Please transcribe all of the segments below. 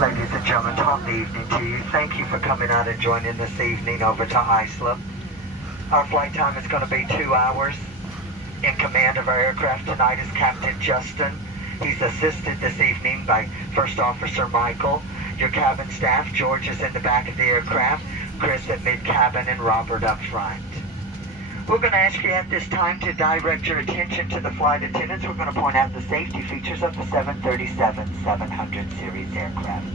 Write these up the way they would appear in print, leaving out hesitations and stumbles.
Ladies and gentlemen, top of the evening to you. Thank you for coming out and joining this evening over to Islip. Our flight time is going to be 2 hours. In command of our aircraft tonight is Captain Justin. He's assisted this evening by First Officer Michael. Your cabin staff, George is in the back of the aircraft, Chris at mid-cabin, and Robert up front. We're going to ask you at this time to direct your attention to the flight attendants. We're going to point out the safety features of the 737-700 series aircraft.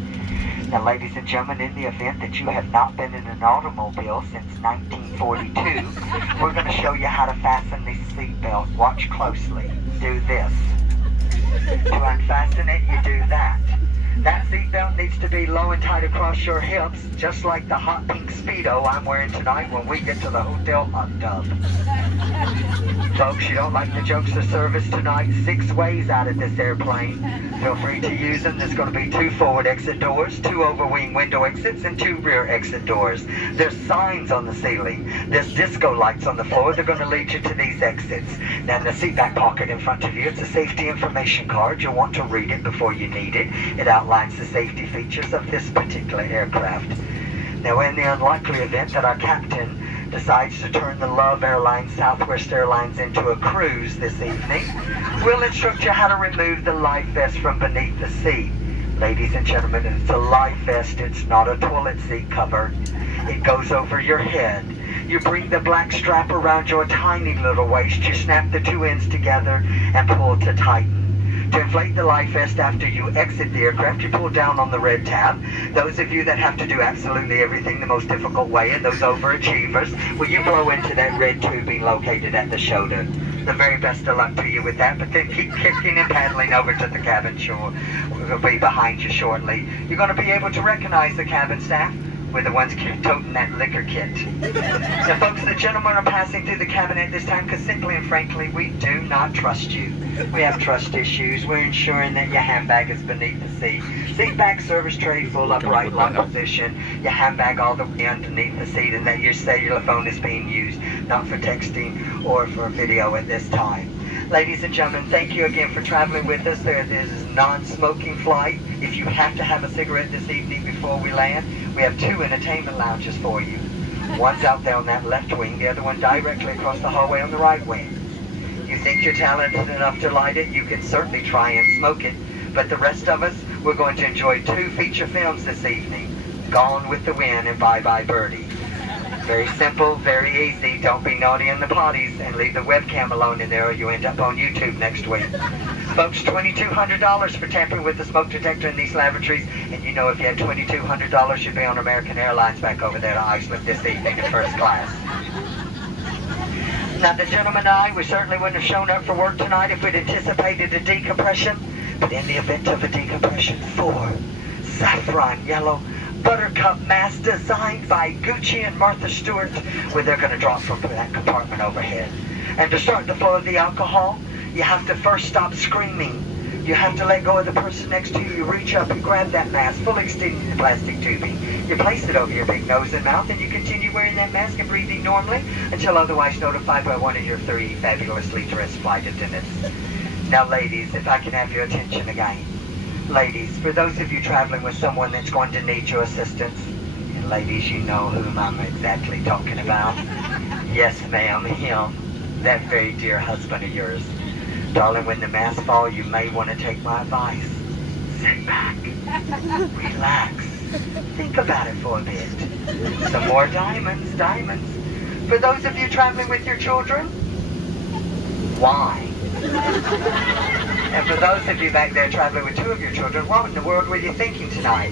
Now, ladies and gentlemen, in the event that you have not been in an automobile since 1942, we're going to show you how to fasten the seatbelt. Watch closely. Do this. To unfasten it, you do that. That seatbelt needs to be low and tight across your hips, just like the hot pink Speedo I'm wearing tonight when we get to the hotel hot tub. Folks, you don't like the jokes of service tonight? 6 ways out of this airplane. Feel free to use them. There's going to be 2 forward exit doors, 2 overwing window exits, and 2 rear exit doors. There's signs on the ceiling. There's disco lights on the floor. They're going to lead you to these exits. Now, in the seat back pocket in front of you, it's a safety information card. You'll want to read it before you need it. It outlines the safety features of this particular aircraft. Now, in the unlikely event that our captain decides to turn the Love Airlines Southwest Airlines into a cruise this evening, we'll instruct you how to remove the life vest from beneath the seat. Ladies and gentlemen, it's a life vest. It's not a toilet seat cover. It goes over your head. You bring the black strap around your tiny little waist. You snap the 2 ends together and pull to tighten. To inflate the life vest after you exit the aircraft, you pull down on the red tab. Those of you that have to do absolutely everything the most difficult way, and those overachievers, will you blow into that red tubing located at the shoulder? The very best of luck to you with that, but then keep kicking and paddling over to the cabin shore. We'll be behind you shortly. You're going to be able to recognize the cabin staff. We're the ones toting that liquor kit. Now, folks, the gentlemen are passing through the cabin at this time because simply and frankly, we do not trust you. We have trust issues. We're ensuring that your handbag is beneath the seat. Seat back, service tray, full upright lock position. Your handbag all the way underneath the seat, and that your cellular phone is being used, not for texting or for video at this time. Ladies and gentlemen, thank you again for traveling with us. There is a non-smoking flight. If you have to have a cigarette this evening before we land, we have 2 entertainment lounges for you. One's out there on that left wing, the other one directly across the hallway on the right wing. You think you're talented enough to light it, you can certainly try and smoke it. But the rest of us, we're going to enjoy 2 feature films this evening. Gone with the Wind and Bye Bye Birdie. Very simple, very easy. Don't be naughty in the potties and leave the webcam alone in there or you end up on YouTube next week. Folks, $2,200 for tampering with the smoke detector in these lavatories. And you know if you had $2,200, you'd be on American Airlines back over there to Iceland this evening in first class. Now, the gentleman and I, we certainly wouldn't have shown up for work tonight if we'd anticipated a decompression. But in the event of a decompression, 4 saffron yellow buttercup masks designed by Gucci and Martha Stewart, where they're going to drop from that compartment overhead. And to start the flow of the alcohol, you have to first stop screaming. You have to let go of the person next to you. You reach up and grab that mask, fully extending the plastic tubing. You place it over your big nose and mouth, and you continue wearing that mask and breathing normally until otherwise notified by one of your 3 fabulously dressed flight attendants. Now, ladies, if I can have your attention again. Ladies, for those of you traveling with someone that's going to need your assistance, and ladies, you know whom I'm exactly talking about. Yes, ma'am, him, that very dear husband of yours. Darling, when the masks fall, you may want to take my advice. Sit back, relax, think about it for a bit. Some more diamonds, diamonds. For those of you traveling with your children, why? And for those of you back there traveling with 2 of your children, what in the world were you thinking tonight?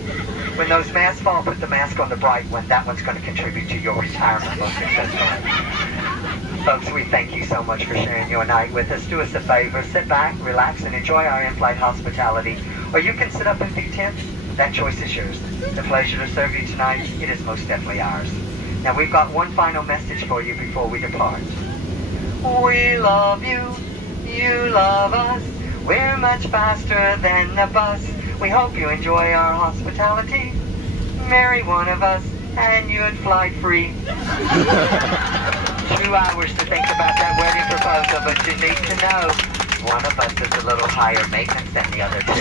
When those masks fall, put the mask on the bright one. That one's going to contribute to your retirement most successfully. Folks, we thank you so much for sharing your night with us. Do us a favor, sit back, relax, and enjoy our in-flight hospitality. Or you can sit up and be tense. That choice is yours. The pleasure to serve you tonight, it is most definitely ours. Now, we've got one final message for you before we depart. We love you, you love us. We're much faster than the bus. We hope you enjoy our hospitality. Marry one of us and you'd fly free. 2 hours to think about that wedding proposal, but you need to know one of us is a little higher maintenance than the other 2.